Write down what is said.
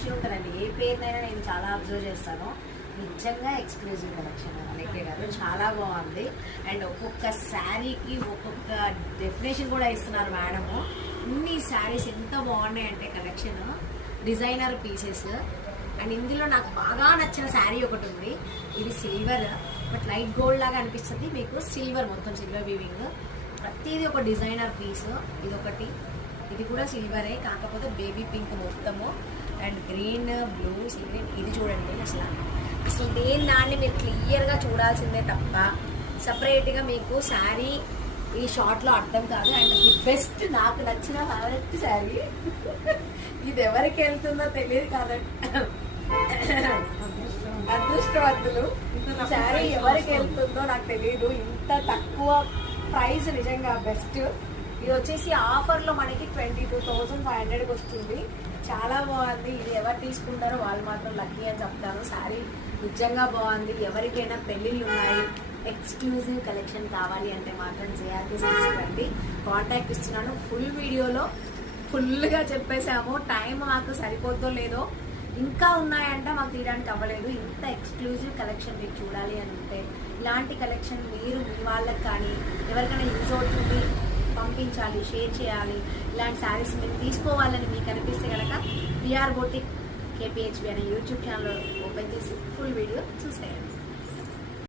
Rush ఉంటుందండి. ఏ పేరునైనా నేను చాలా అబ్జర్వ్ చేస్తాను. నిజంగా ఎక్స్క్లూజివ్ కలెక్షన్ అలాగే కాదు, చాలా బాగుంది. అండ్ ఒక్కొక్క శారీకి ఒక్కొక్క డెఫినేషన్ కూడా ఇస్తున్నారు మేడము. ఇన్ని శారీస్ ఎంత బాగున్నాయంటే కలెక్షన్, డిజైనర్ పీసెస్. అండ్ ఇందులో నాకు బాగా నచ్చిన శారీ ఒకటి ఉంది. ఇది సిల్వర్, బట్ లైట్ గోల్డ్ లాగా అనిపిస్తుంది మీకు. సిల్వర్, మొత్తం సిల్వర్ వీవింగ్, ప్రతిదీ ఒక డిజైనర్ పీస్. ఇది ఒకటి, ఇది కూడా సిల్వరే, కాకపోతే బేబీ పింక్ మొత్తము. And green, blue, silver. ఇది చూడండి, అసలు దేని దాన్ని మీరు క్లియర్గా చూడాల్సిందే తప్ప సపరేట్గా మీకు శారీ ఈ షార్ట్లో అర్థం కాదు. అండ్ ది బెస్ట్, నాకు నచ్చిన ఫేవరెట్ శారీ. ఇది ఎవరికి వెళ్తుందో తెలియదు కాదండి, అదృష్టవంతులు. శారీ ఎవరికి వెళ్తుందో నాకు తెలియదు. ఇంత తక్కువ ప్రైస్ నిజంగా బెస్ట్. ఇది వచ్చేసి ఆఫర్లో మనకి 22,500కి వస్తుంది. చాలా బాగుంది. ఇది ఎవరు తీసుకుంటారో వాళ్ళు మాత్రం లక్కీ అని చెప్తాను. శారీ నిజంగా బాగుంది. ఎవరికైనా పెళ్ళిళ్ళు ఉన్నాయి, ఎక్స్క్లూజివ్ కలెక్షన్ కావాలి అంటే మాత్రం జేఆర్కే సంస్థండి. కాంటాక్ట్ ఇస్తున్నాను. ఫుల్ వీడియోలో ఫుల్గా చెప్పేసాము. టైం మాకు సరిపోద్దో లేదో, ఇంకా ఉన్నాయంటే మాకు తీయడానికి అవ్వలేదు. ఇంత ఎక్స్క్లూజివ్ కలెక్షన్ మీకు చూడాలి అని ఉంటే ఇలాంటి కలెక్షన్ మీరు మీ వాళ్ళకి కానీ ఎవరికైనా యూజ్ అవుతుంది పంపించాలి, షేర్ చేయాలి. ఇలాంటి శారీస్ మీరు తీసుకోవాలని మీకు అనిపిస్తే కనుక విఆర్ బొటిక్ KPHB అనే యూట్యూబ్ ఛానల్ ఓపెన్ చేసి ఫుల్ వీడియో చూసేయండి.